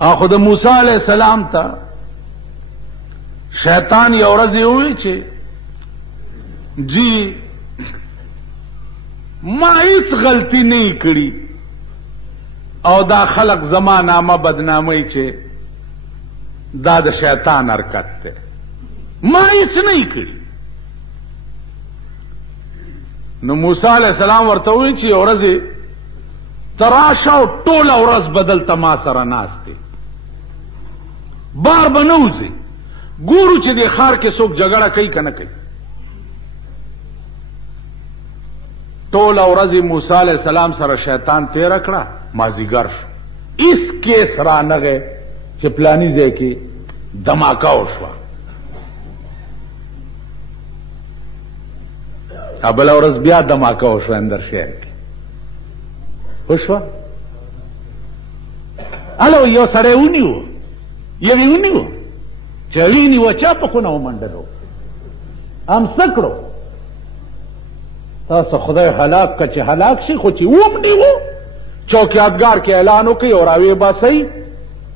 خو د موسی علیہ السلام ته شیطان یو ورځ وی چې جی ما هیڅ غلطی نه کړی او دا خلق زما نامه بدنامي چې دا د شیطان حرکت ده، ما هیڅ نه کړی. نو موسی علیہ السلام ورته وی چې یو ورځ تراشه او ټوله ورځ بدل ته ما سره ناست دی، بار به نه وځي، ګورو چې د ښار کې څوک جګړه کوي که نه کوي. ټوله ورځ موسی علیہ السلام سره شیطان تیره کړه، مازیګر شو، اس کیس رانغی چې پلانی ځای کې دماکه وشوه. بله ورځ بیا دماکه وشوه اندر شهر کې وشوه. هلو یو سړی ونیو، یوې ونیو چې وینیوه چا په خونه ومنډلو، هم څه کړو؟ تاسو خدای هلاک که چې هلاک شي، خو چې ومنیو چوکیادګار کې اعلان وکړي او راویې باسئ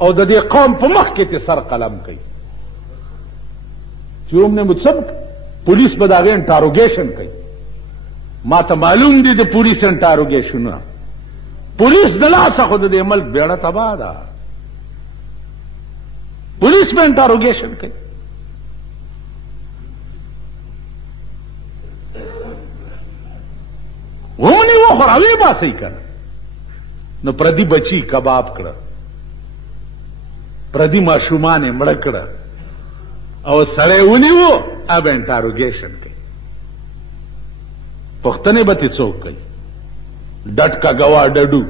او د دې قوم په مخ کې ته سر قلم کوي چې ومنې متصب پولیس به د هغې انټاروګیشن کوي. ما ته معلوم دي د پولیس انټاروګیشنونه، پولیس د لاسه خو د دې ملک بیړه تباه ده، پولیس به انټاروګیشن کوي. ونیوه خو راویې باسئ که نه. نو پردي بچي کباب کړه، پردي ماشومان یې مړه کړه او سړی ونیوه، اب انټاروګیشن کوي. پوښتنې به ترې څوک کوي؟ ډټ کا ګوا ډډو.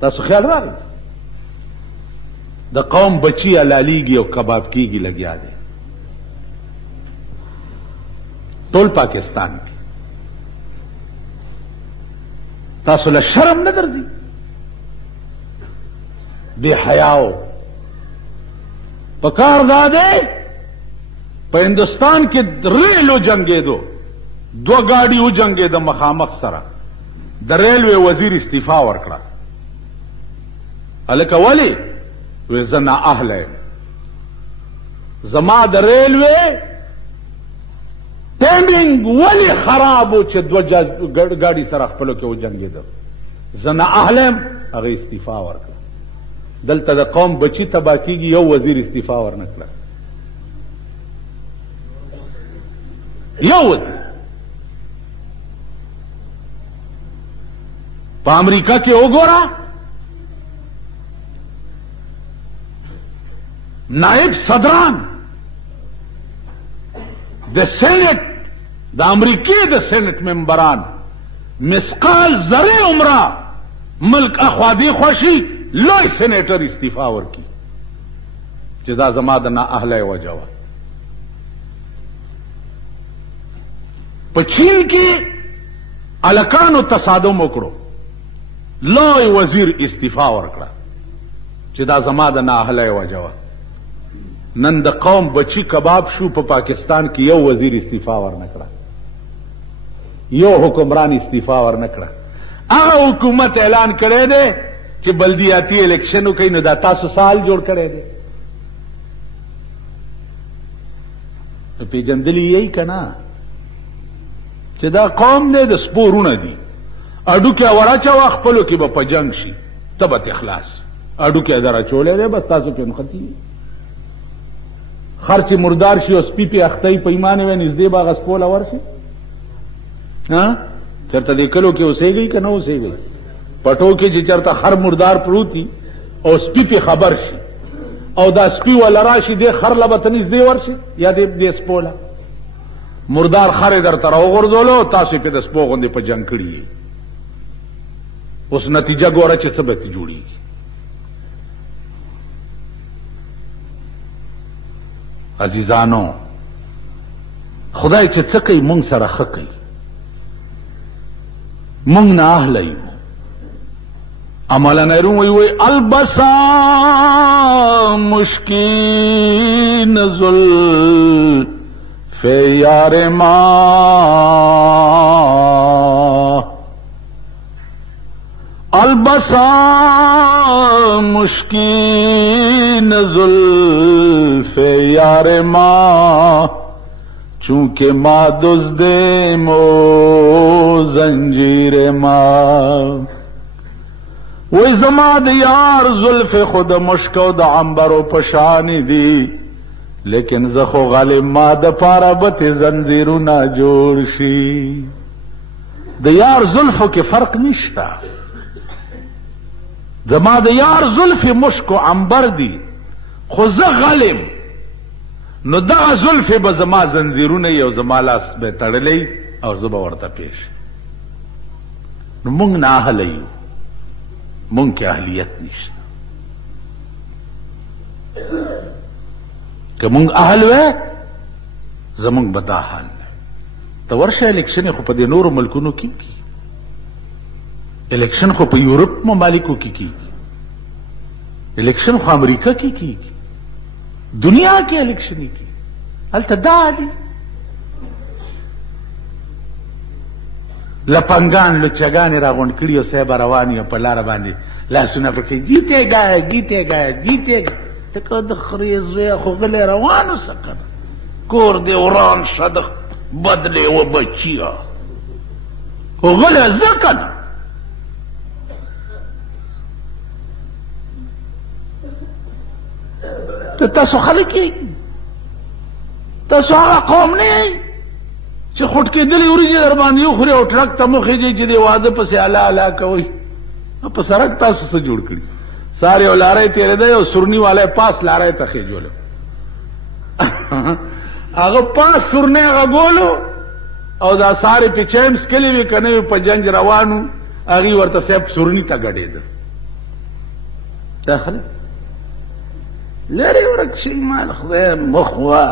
تاسو خیال راغی؟ د قوم بچي حلالیږي او کباب کیږي لګیا دی ټول پاکستان کې. تاسو له شرم نه درځي؟ بے حیاو پکار دا دی په هندوستان کې ریلو جنگېدو، دو گاڑی و جنگېده مخامخ سره، د ریلوے وزیر استعفا ورکړه. هلکه ولې؟ وی زه نااهله یم، زما د ریلوے ټیمینګ ولې خراب و چې دو گاڑی سره خپلو کې و جنگېده، زه نااهله یم، هغه استعفا ورکړه. دلته د قوم بچی تباه کېږي، یو وزیر استعفا ورنه کړه، یو وزیر. په امریکا کې وګوره، نائب صدران د سینټ د امریکې د سینټ ممبران مسقال ذره عمره ملک اخوادی خوشي لوی سینیټر استعفا ورکي چې دا زما د نااهلی وجه وه. په چین کې الکانو تصادم وکړو، لوی وزیر استعفا ورکړه چې دا زما د نااهلی وجه وه. نن د قوم بچی کباب شو، په پاکستان کې یو وزیر استعفا ورنه کړه، یو حکمران استعفا ورنه کړه. هغه حکومت اعلان کړی دی چې بلدیاتی الیکشن وکړي، نو دا تاسو سال جوړ کړی دی. پیژندلی یې که نه چې دا قوم دی د سپورونه دي، اډوکې وراچوه خپلو کې به په جنگ شي، ته به تخلاص. اډوکې در اچولی دی، بس تاسو پې نښتي. خر چې مردار شي او سپي پې اختی په ایمان وی نږدې به هغه سپوله ورشي. چېرته دې کلو کې اوسېږئ که نه اوسېږئ؟ پټو کې چې چېرته خر مردار پروتي او سپي پې خبر شي او دا سپي وله راشي، دې خر له به ته نږدې ورشي یا دې سپوله؟ مردار خر یې درته راوغورځولو، تاسو یې پې د سپو غوندې په جنګ کړي یې. اوس نتیجه ګوره چې څه به ترې جوړېږي. عزیزانو، خدای چې څه کوي مونږ سره ښه کوي، مونږ نااهله یو. مولانا روم وی البسا مشکین زل فی یار ما البسا مشکین زلف یار ما چونکہ ما دزدیم و زنجیر ما وی زما د یار زلف خود مشکو د عنبر و پشانی دی لیکن زخو غالب ما د پارا بت زنجیرونا جوړ شي د یار زلفو کې فرق نشتا زما د یار زلف مشک و عنبر دی خو زه غلم نو دغه زلف به زما زنجیرونه یو زما لاس به تړلی او زه به ورته پیش نو مونږ نه اهله یو مونږ کې اهلیت نشته که مونږ اهل وې زمونږ به دا حال ته ورشه الیکشن خو په دې نورو ملکونو کې کی الیکشن خو په یورپ ممالکو کې کیږي الیکشن خو امریکا کې کیږي دنیا کې الیکشن کی هلته دا دي لپنګان لچګان راغونډ کړي او صاحب رواني په لار باندې لاسونه پکې جیته تکو د خریزه خو غل روانو سکه کور دی وران شد بدله و بچیا خو غل زکن تاسو خلک تاسو هغه قوم نه چې خټ کې دلی ورځي در باندې یو خوري او ټرک ته مخې دی چې دی واده پسې الا کوي په سړک تاسو څه جوړ کړی سارے ولاره تیرې دی او سورنی والے پاس لاره ته خېجول هغه پاس سورنی هغه ګولو او دا سارے په چیمس کلی وی کنه په جنگ روانو هغه ورته سیب سورنی ته غړېد داخله لری ورکشي مال خدای مخوا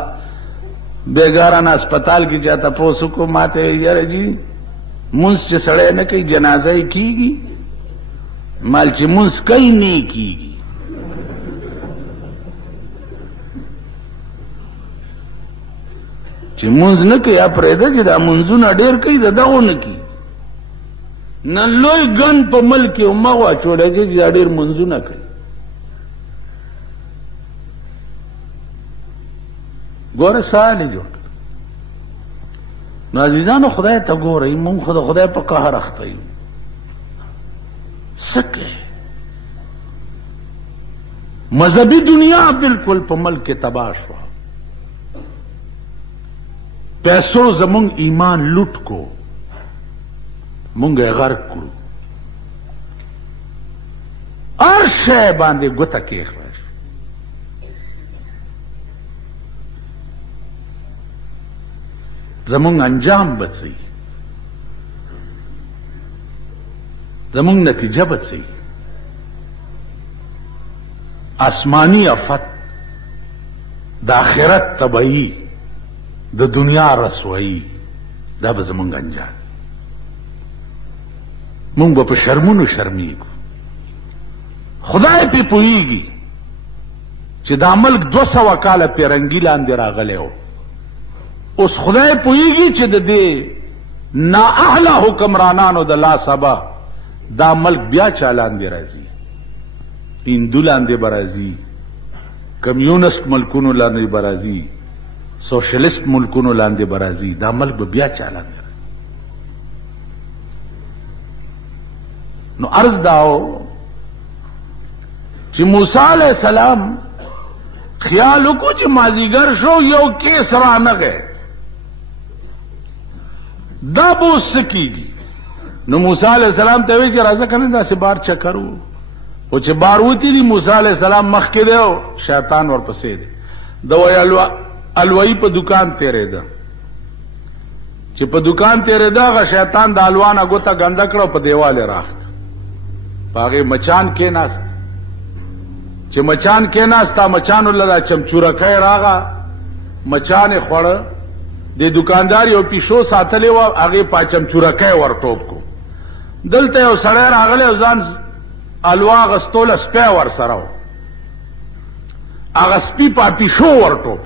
بیگاران اسپتال کی جاتا پوسو کو ماتے یار جی منس چې سړی نه کوي جنازه یې کیږي مال چې منس کوي نه کیږي چې منس نه کوي اپرېده چې دا منځونه ډېر کوي دغه نه کوي نه لوی ګن په ملک او مغوا چوړی چې دا ډېر منځونه کوي ګوره سالی جوړ نو عزیزانو خدای ته ګورئ مونږ خو د خدای په قهر اخته یو سکه مذهبي دنیا بالکل په ملک کې تباه شوه پیسو زمونږ ایمان لوټ کو مونږ یې غرق کړو هر شی باندې ګوته کېښوه زمونږ انجام بچي زمونږ نتیجه بچي آسمانی افت د آخرت تبعی د دنیا رسوایی دا به زمونږ انجام مونږ به په شرمونو شرمیږو خدای پې پوهیږي چې دا ملک 200 کاله پیرنګي لاندې راغلی و اوس خدای پوهیږي چې د دې نااهله حکمرانانو د لاسبا دا ملک بیا چا لاندې راځي هندو لاندې به راځي کمیونست ملکونو لاندې به راځي سوشلیست ملکونو لاندې به راځي دا ملک به بیا چا لاندې راځي نو عرض داو چې موسی علیہ السلام خیال وکړو چې مازیګر شو یو کیس را نغی دا به اوس څه کېږي نو موسی علیہ السلام ته وی چې راځه کنه داسې بار چکر و او چې بار وتی دي موسی علیہ السلام مخکې دی او شیطان ورپسې دی د وی الوی په دکان تېرېده چې په دکان تېرېده هغه شیطان د الوانه ګوته ګنده کړه په دیوال یې راښکه په هغې مچان کېناست چې مچان کېناستا مچانو له دا چمچورکی راغه مچان یې خوړه د دکاندار یو پیشو ساتلی وه هغې په چمچورکی ور ټوپ کو دلته یو سړی راغلی او ځان الوا اغستوله سپی ور سره و هغه سپي په پیشو ور ټوپ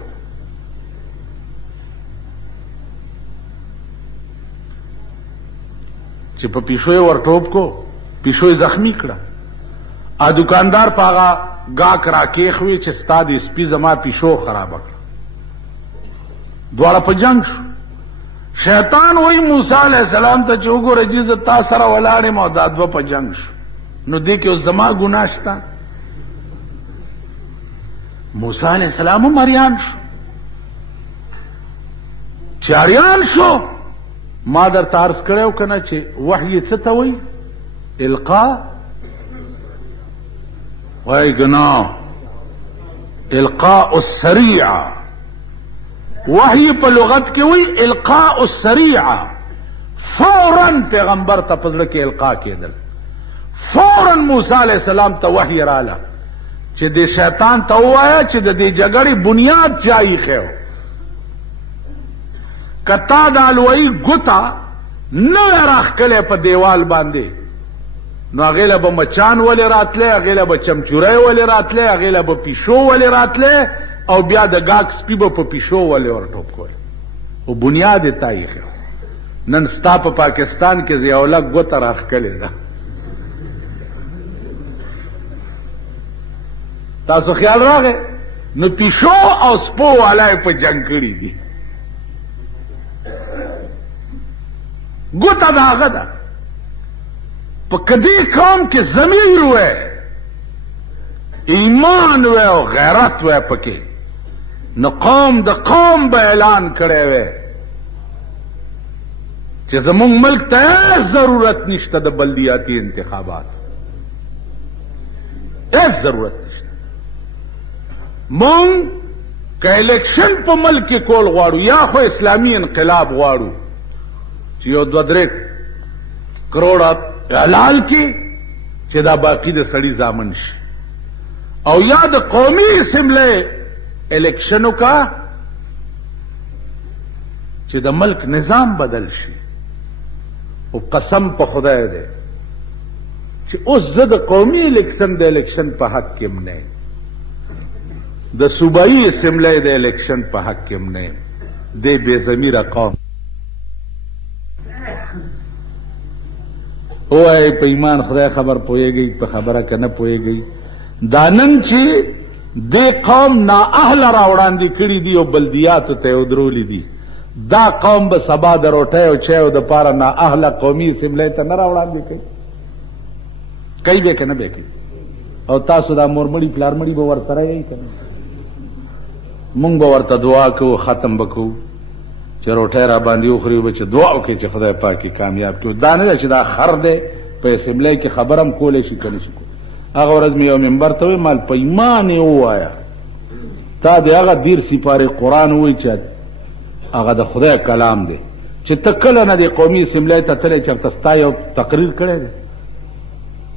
چې په پیشو یې ور ټوپ کو پیشو زخمی کړه. ا دکاندار پاغا گاک را کېخوي چې ستا د سپي زما پیشو خراب کړه. دواړه په جنگ شو. شیطان وای موسی علیہ السلام ته چې وګوره چې زه تا سره ولاړم او دا دوه په جنگ شو، نو دې کې زما ګناه شته؟ موسی علیہ السلام مریان شو. چې اریان شو، ما در تارس کړو کنه چې وحی څه ته وای؟ القاء وای ګنا القاء السریع. وحی په لغت کې وای القاء السریع. فوراً پیغمبر ته پزړه کې القاء کېدل. فوراً موسی علیہ السلام ته وحی رااله چې د شیطان ته وایا چې د دې جګړې بنیاد چای خو کتا د الوی ګوتا نو راخکله په دیوال باندې، نو غیله به مچان ولې راتله، غیله به چمچورای ولې راتله، غیله به پیشو ولې راتله، او بیا د گاک سپی به په پیشو ولې ور ټوپ کول. او بنیاد تای خو نن ستا په پاکستان کې زیاوله ګوتا راخکله ده. تاسو خیال راغی؟ نو پیشو او سپو والای په جنگ کړی دي. ګوتا دا هغه ده. په کدی قوم کې ضمیر وای، ایمان وای او غیرت وای پکې، نو قوم د قوم به اعلان کړی وای چې زمونږ ملک ته ضرورت نشته د بلدیاتی انتخابات، هیڅ ضرورت نشته. مونږ که الیکشن په ملک کې کول غواړو یا خو اسلامی انقلاب غواړو چې یو 2-3 کروڑه حلال کی چې دا باقی د سړی زامن شي، او یا د قومي اسمبلی الیکشنو کا چې د ملک نظام بدل شي. او قسم په خدای دی چې اوس زه د قومي الیکشن د الیکشن په حق کې نه، د صوبایي اسمبلی د الیکشن په حق کې نه، د بے ضمیره قوم وای په ایمان خدای خبر پويږي، په خبره کنه پويږي. دانن چې د قوم نا اهل راوړاندې کړی دی او بلدیات ته ودرولې دي، دا قوم به سبا د روټه او چایو د پاره نا اهل قومي سملې ته نه راوړاندې کوي به کنه به کوي. او تاسو دا مورمړی پلارمړی به ورسره یې کنه، مونږ به ورته دعا کوو، ختم وکړو چې روټه را باندې وخوري، به چې دعا وکړي چې خدای پاکي کامیاب کړي. دا نه چې دا خر دی په سملې کې خبرم کولې شي کنه شي. هغه ورځ مې یو منبر ته وی مال په ایمان یې وایا تا دې هغه دیر سپاره قرآن وای چې هغه د خدای کلام دی چې تکله نه دی قومي سملې ته تلې چې تاسو یو تقریر کړی دی.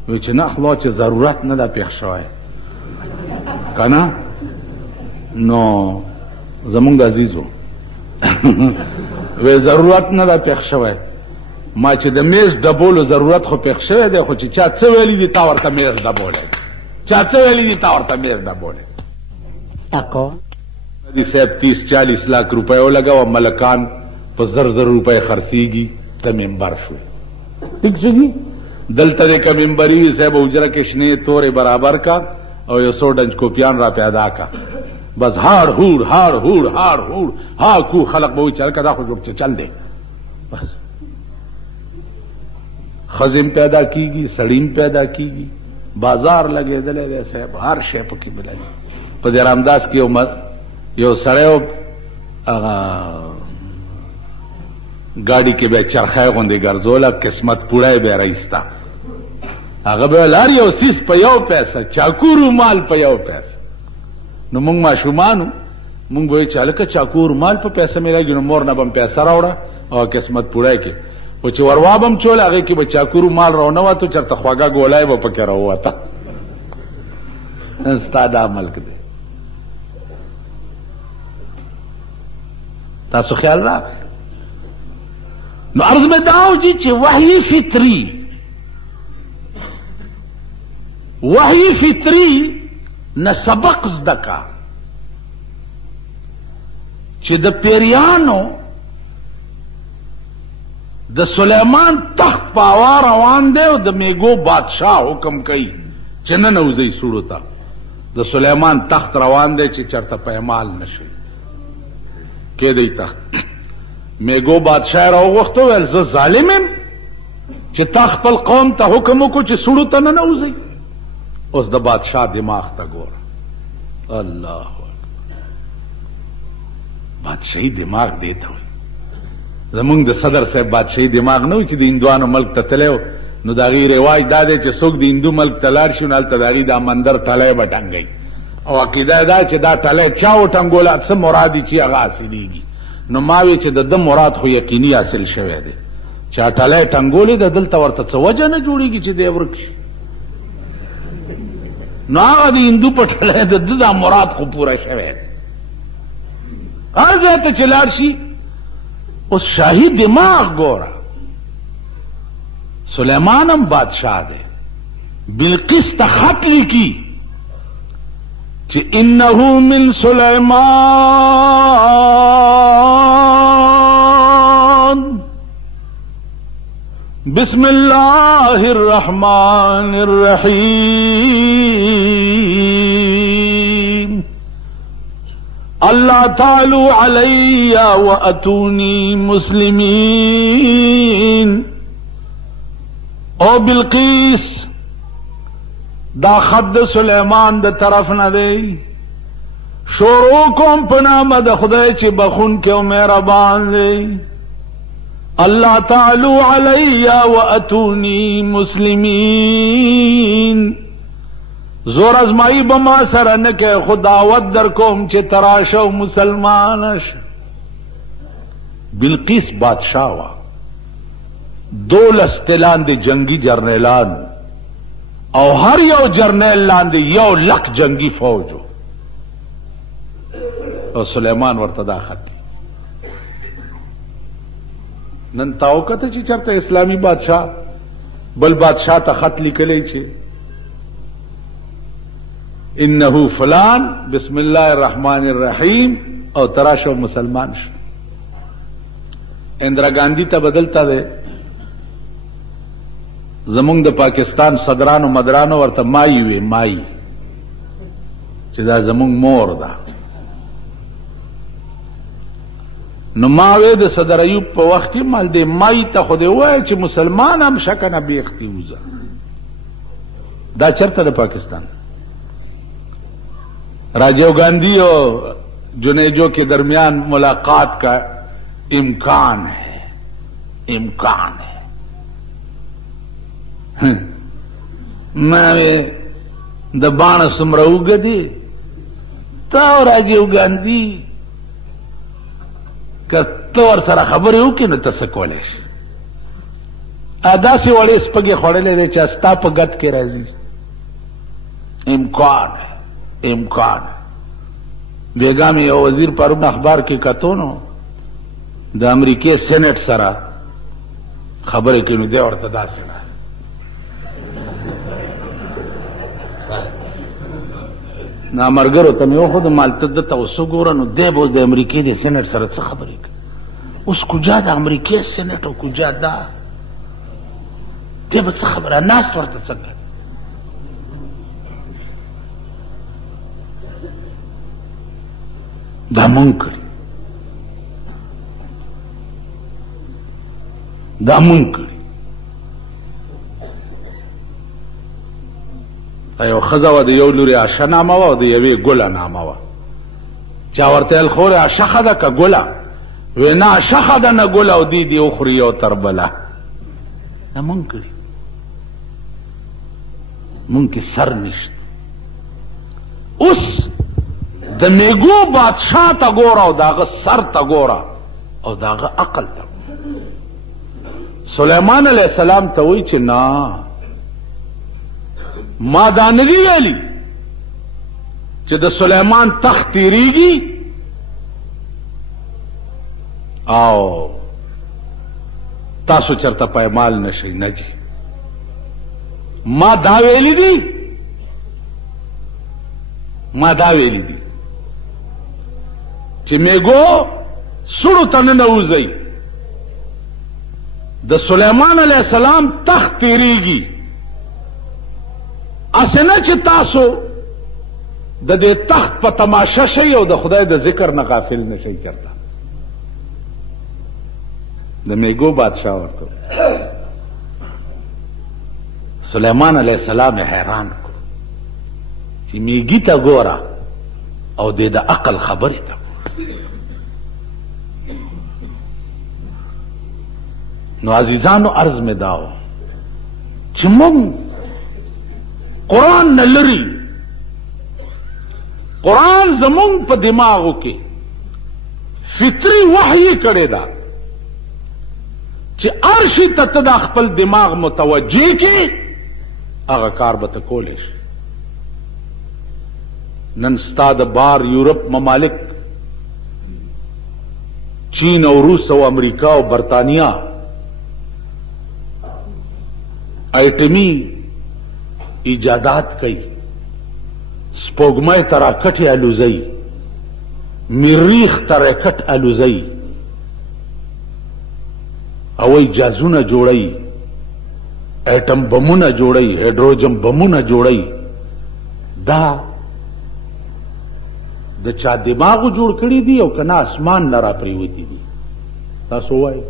وی چې نه خلا چې ضرورت نه ده پېښ شوی کنه. نو زمونږ عزیزو وی ضرورت نه ده پېښ شوی. ما چې د میز ډبولو ضرورت خو پېښ شوی دی، خو چې چا څه ویلي دي تا ورته میز ډبولی، چا څه ویلي دي تا ورته میز ډبولی. اکو دی صاحب 30-40 لاکھ روپے ولګاو، ملکان په 1000 روپے خرڅيږي، ته منبر شو. ٹھیک شي دلته د کمنبري صاحب اجره کې شنه تورې برابر کا او یو 100 ډنج کوپیان را پیدا کا، بس هار هور هار هور هار هور ها کو خلق به چل کدا خو جوړ چل دی. بس خزم پیدا کیږي، سړیم پیدا کیږي، بازار لګېدلې دی صاحب، هر شی پکې ملای. په دې رامداس کې عمر یو سړیو گاڑی کې به چرخای غوندې ګرځوله، قسمت پوره به راځتا. هغه به لار یو سیس په یو پیسه، چاکورو مال په یو پیسه. نو موږ ماشومانو موږ به چې هلکه چاکور مال په پیسه ملایږي، نو مور نه به پیسه راوړه او قسمت پوره کې او چې وروابم چول هغه کې به چاکورو مال راونه وته، چرته خواږه ګولای به پکې راوته. ستا دا ملک دی. تاسو خیال راغی. نو عرض میں داؤ جی چې وحی فطری نه سبق زدکا چې د پیریانو د سلیمان تخت په هوا روان دی او د میګو بادشاہ حکم کوي چې نه نوځئ سوړو ته. د سلیمان تخت روان دی چې چرته پایمال نشي کېدی تخت. میګو بادشاہ راوغوښته ویل زه ظالم یم چې تا خپل قوم ته حکم وکړو چې سوړو ته نه نوځئ. اوس د بادشاہ دماغ ته ګوره. الله بادشاہی دماغ دیتا ہوئی. زمونږ د صدر صاحب بادشاہی دماغ نه وي چې د هندوانو ملک ته تللی نو د هغې رواج دا دی چې څوک د هندو ملک ته لاړ شي نو هلته د هغې دا مندر تلی به ټنګوي او عقیده دا چې دا تلی چا وټنګوله څه مراد چې هغه حاصلېږي. نو ما وی چې د ده مراد خو یقیني حاصل شوی دی. چا ټلی ټنګولې د دلته ورته څه وجه نه جوړېږي چې دی ورک شي. نو هغه د هندو په ټلی د ده دا مراد خو پوره شوی دی. هر ځای ته چې لاړ شي اوس شاهي دماغ ګوره. سلیمان هم بادشاہ دی. بلقیس ته خط لیکي چې انه من سلیمان بسم الله الرحمن الرحیم اللہ تعالی علی واتونی مسلمین. او بلقیس دا خط سلیمان دا طرف نہ دے شروع کوم پنام د خدای چې بخون کې او مهربان دی. اللہ تعالی علی واتونی مسلمین. زور ازمائی بما سره نه کې خداوت در کوم چې تراشو مسلمانش. بلقیس بادشاہ وا. 12 لاندې جنگی جرنیلان او هر یو جرنیل لاندې 1,00,000 جنگی فوجو. او سلیمان ورته دا خط نن تاو کته چې چرته اسلامی بادشاہ بل بادشاہ ته خط لیکلی چې انه فلان بسم الله الرحمن الرحیم او تراشو مسلمان شو. اندرا گاندھی ته بدلتا ده. زمونږ د پاکستان صدرانو مدرانو ورته مای وي مای چې دا زمونږ مور ده. نو ما وې د صدر ایوب په وخت کې مال دې مای ته خو دې وای چې مسلمان هم شکنه بیختی وزه. دا چرته د پاکستان راجیو گاندھی اور جنیجو کے درمیان ملاقات کا امکان ہے. میں دبان سمرو گدی تا راجیو گاندھی کا تو سره خبرې وکړي نو تاسو کولای شئ. ادا سي وړې سپګې خوړلې دي چې ستا په ګټ کې راځي. امکان بیگا میں یو وزیر پرون اخبار کې کتو نو د امریکای سېنات سره خبرې کوي نو دی ورته داسې نه نامرګرو ته مې وخو د مالته د توسو ګوره نو دی به د امریکای د سېنات سره څه خبرې کوي. اوس کجا د امریکای سېنات او کجا دا دی به څه خبره ناست ورته څنګه دا مونږ کړي ایو ښځه وه د یو لورې عشه نامه وه او د یوې ګله نامه وه. چا ورته ویل خورې عشخه ده که ګله؟ وی نه عشخه ده نه ګله او دی وخوري یو تر بله. دا مونږ کړي. مونږ کې سر نشته. اوس د میګو بادشاہ ته ګوره او داغه سر ته ګوره او داغه عقل ته. سلیمان علیہ السلام ته وایي چې نه ما دا نه دي ویلي چې د سلیمان تخت تیریږي او تاسو چرته پایمال نشئ. نه جی ما دا ویلي دي چې میګو سړو ته نه نوځئ. د سلیمان علیہ السلام تخت تیریږي، اسنه چې تاسو د دې تخت په تماشا شئ او د خدای د ذکر نه غافل نشئ. چرته د میګو بادشاہ ورته سلیمان علیہ السلام حیران کو چې میګی ته ګوره او د عقل خبرې ته. نو عزیزانو عرض میں داو چې مونږ قرآن نه لري، قرآن زمونږ په دماغو کې فطری وحی کړی دا چې ارشي ته د خپل دماغ متوجه کې هغه کار به ته کولی شي. نن ستا د بار یورپ ممالک چین او روس او امریکا او برطانیہ ایٹمی ایجادات کئی، سپوږمۍ ته راکټې الوزئ، مریخ ته راکټ الوزئ، هوایي جهازونه جوړئ، ایټم بمونه جوړئ، هایډروجن بمونه جوړئ. دا د چا دماغو جوړ کړي دي او کنه اسمان نه را پریوتی دي؟ تاسو وایئ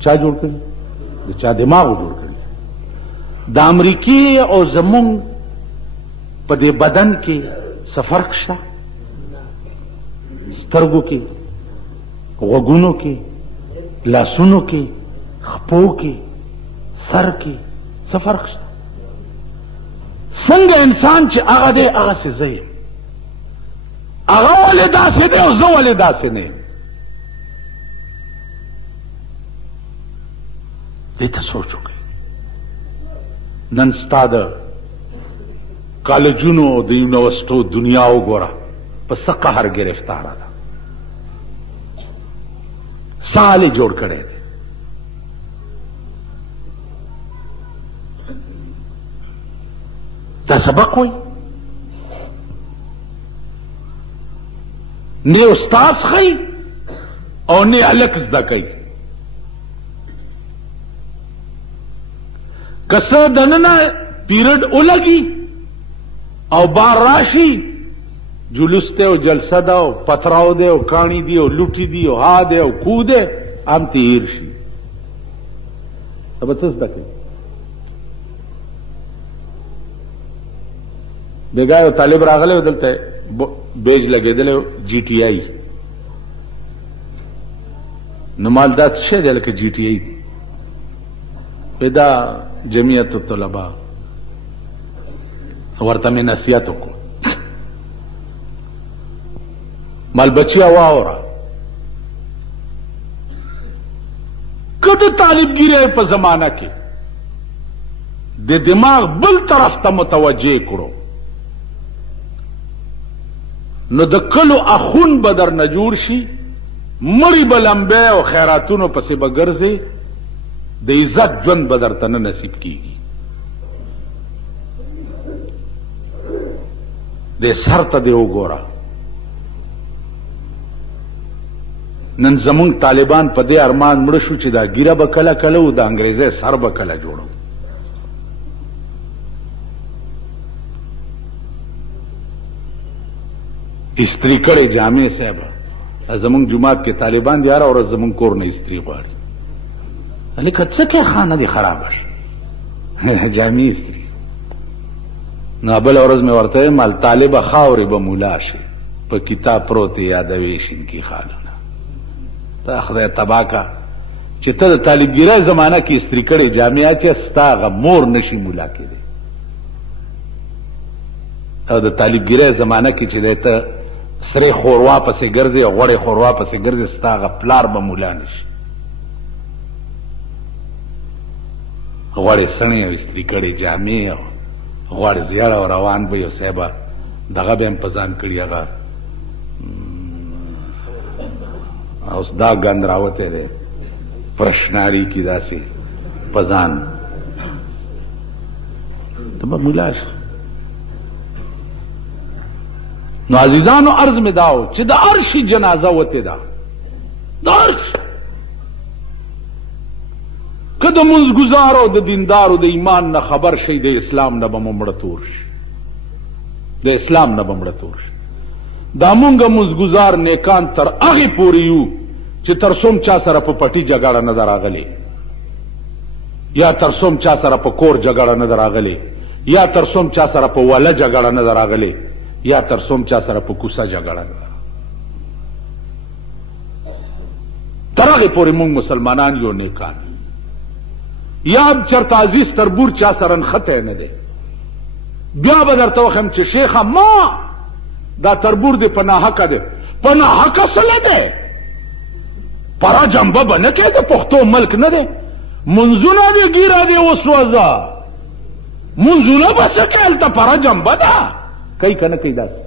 چا جوړ کړي؟ د چا دماغو جوړ کړي؟ د امریکې او زمونږ په دې بدن کې څه فرق شته؟ سترګو کې، غوږونو کې، لاسونو کې، خپو کې، سر کې څه فرق شته؟ څنګه انسان چې هغه دی هغه سي زه یم، هغه ولې داسې دی او زه ولې داسې نه یم؟ دې ته سوچ وکړئ. نن ستا د کالجونو د یونیورسټو دنیا وګوره په څه قهر ګرفتاره ده، سال یې جوړ کړی دی. دا سبق وای نه استاد خی او نه الک زده کوي. کسه دننه پیریډ ولګي او بار راشي، جلوس ته او جلسه ده او پتراو ده او کانی دی او لوټي دی او ها ده او کو ده ام تیر شي. اب څه زده کوي؟ بیگایو طالب راغله دلته بیج لګیدل جی ټی آی، نو مال دا څه دی لکه جی ټی آی پیدا جمعیت الطلباء ورته مې نصیحت وکړ، مال بچیا واوره کده طالبګیری په زمانہ کې د دماغ بل طرف ته متوجه کړو نو د کلو اخون بدر نه جوړ شي، مړی بلمبه او خیراتونو پسې بګرځي، د عزت ژوند بدر ته نه نصیب کیږي. د سر ته دی وګوره، نن زمونږ طالبان په دې ارمان مړه شو چې دا ګیره به کله کله و د انګریزي سر به کله جوړو. استری کړي جامع صاحب زمونږ جماعت کې طالبان دی، هر ورځ زمونږ کور نه استری غواړي. لیکه څه کې خانه دي خراب شي جامع استری. نو بل ورځ مې ورته مال طالبه خاورې به مولا شي، په کتاب پروت یادوي شین کی خالونه ته خدای تباکا چې ته د طالبګیرای زمانہ کې استری کړي جامع چې ستاغه مور نشي مولا کېږي، او د طالبګیرای زمانہ کې چې ته سره خوروا پسې ګرځي او غوړې خوروا پسې ګرځي ستاغه پلار به مولا نشي. غوړې سنې او استری کړي جامع او غوړ زیاړه او روان به یو صاحبه دغه به هم پزان کړي هغه اوس دا ګند راوته دی پرشناری کی داسې پزان ته به مولا شي. نو عزیزانو عرض میں داو چې د عرشی جنازه وته دا د عرش که د منځګزارو د دیندارو د ایمان نه خبر شي د اسلام نه به مړه تور شي، د اسلام نه به مړه تور شي. دا مونږ منځګزار نیکان تر هغې پورې یو چې تر څوم چا سره په پټي جګړه نه ده راغلې، یا تر څوم چا سره په کور جګړه نه ده راغلې، یا تر څوم چا سره په وله جګړه نه ده راغلې، یا تر څوم چا سره په کوڅه جګړه نه ده. تر هغې پورې مونږ مسلمانان یو نیکان. یاد چرته عزیز تربور چا سره نښتی نه دی. بیا به درته وښیم چې شیخه ما دا تربور دی په ناحقه دی. په ناحقه څه نه دی؟ پرا جنبه به نه کې د پښتو ملک نه دی. منځونه دی ګیره دی وسوځه، منځونه به څه کې هلته پرا جنبه ده کوي که نه کوي داسې